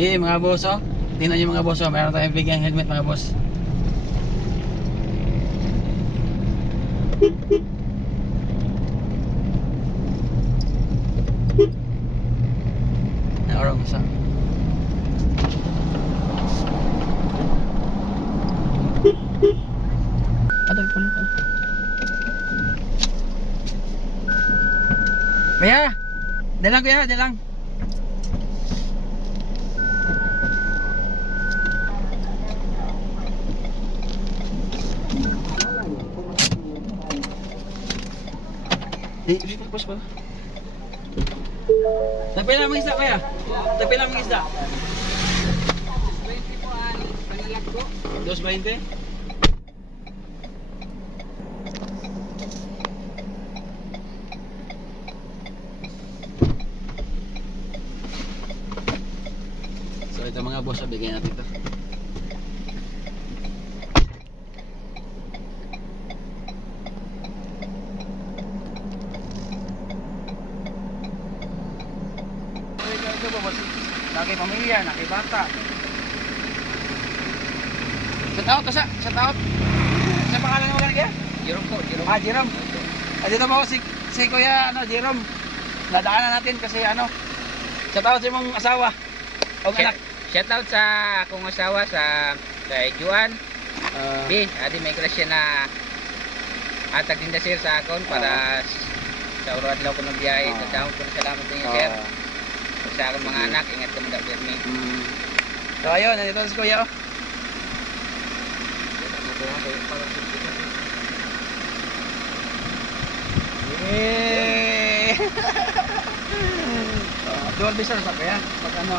Yeah, mga boss, oh. Tingnan niyo mga boss, oh. Meron tayong bigyan helmet mga boss. Naorong sa. Ada pun. Kuya, dalang kuya, dalang. Pus pa. Tagpila mo isda kuya. Tagpila mo isda. 20 po ang panalag ko. 220. So ito mga boss, bigyan natin ito. Laki pamilya, laki bata. Shout out. Sa pangalan mo ganyan kaya? Jerome po, Jerome. Ah, Jerome. Dito po si Kuya Jerome. Nadaanan natin kasi shout out sa mong asawa. O anak. Shout out sa akong asawa sa kay Juan. B, adi may klasya na atag din sir sa akon para sa uradlaw ko ng biyahe. Dadawon ko na salamat din sir. Sa akong mga anak, ingat ka mga Jeremy. So ayun, nandito si Kuya. Yay! Dual visor sa Kuya. Pag nasa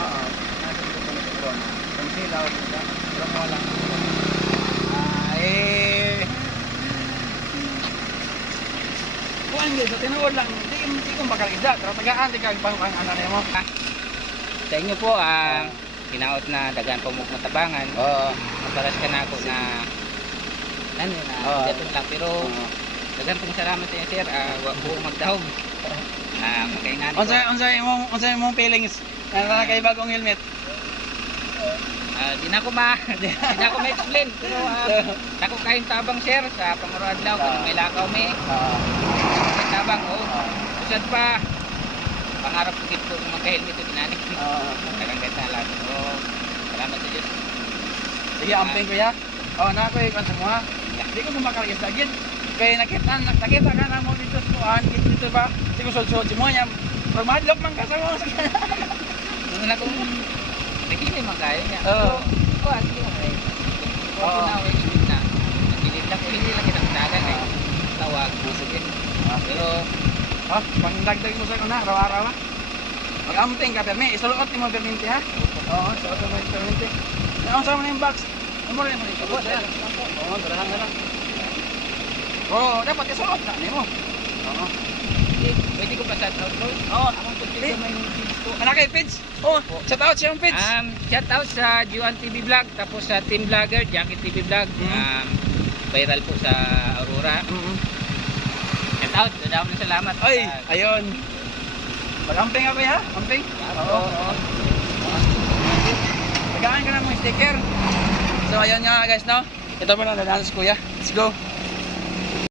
dito po na sa corona. Pansilaw, pero mo lang. Kuan gyud, tinuod lang. Di ko bakal isda, pero tagaan di kag pang ano mo. Sa inyo po, hinaot na dagan po mo matabangan. Oo. Maparas ka na ako na datong lang. Pero dagan pong salamat sa inyo sir. Huwag po magdahog. Makaingani ko. Unsay imong feelings na kay bagong helmet? Di na ko ma-explain. Pero dako kayong tabang sir sa panguradlaw kung may lakaw may tabang usad pa pangarap ko dito kung magka-helmet ito dinani. Karanggat na lang. Salamat sa Diyos. Sige, amping ko ya. Na ako yung kansa mo ha. Di ko kumakalagis lagi. Kaya nakita ka na mo dito dito ba? Sige, sulsod si mo yan. Pero madlok man ka sa mo. Nung na kung nagiging magkaya niya. Sige mo rin. Kung na explain na. Hindi lang kita katagan eh. Tawag. Sige. Pero pangdagdag mo sa kuna, araw-araw ha. Mag-amping ka, permi. Isuot mo perminti ha. Oo, isuot mo perminti. Naon sa mo na yung box. Ano mo rin mo ito? Oo, dalahan na lang. Oo, dapat isuot na. Ano mo? Oo. pwede ko pa shout out ko? Oo. Among pagkita may page ko. Anak kay Pidge. Shout out siya yung Pidge. Shout out sa Juan TV Vlog, tapos sa Team Vlogger, Jackie TV Vlog. Viral po sa Aurora. Shout out, dadami ng salamat. Ay, ayun. Mag-amping ako ya, amping. Oo. Tagaan ka na mong sticker. So ayun nga guys, no? Ito pa lang dadaan sa kuya. Let's go.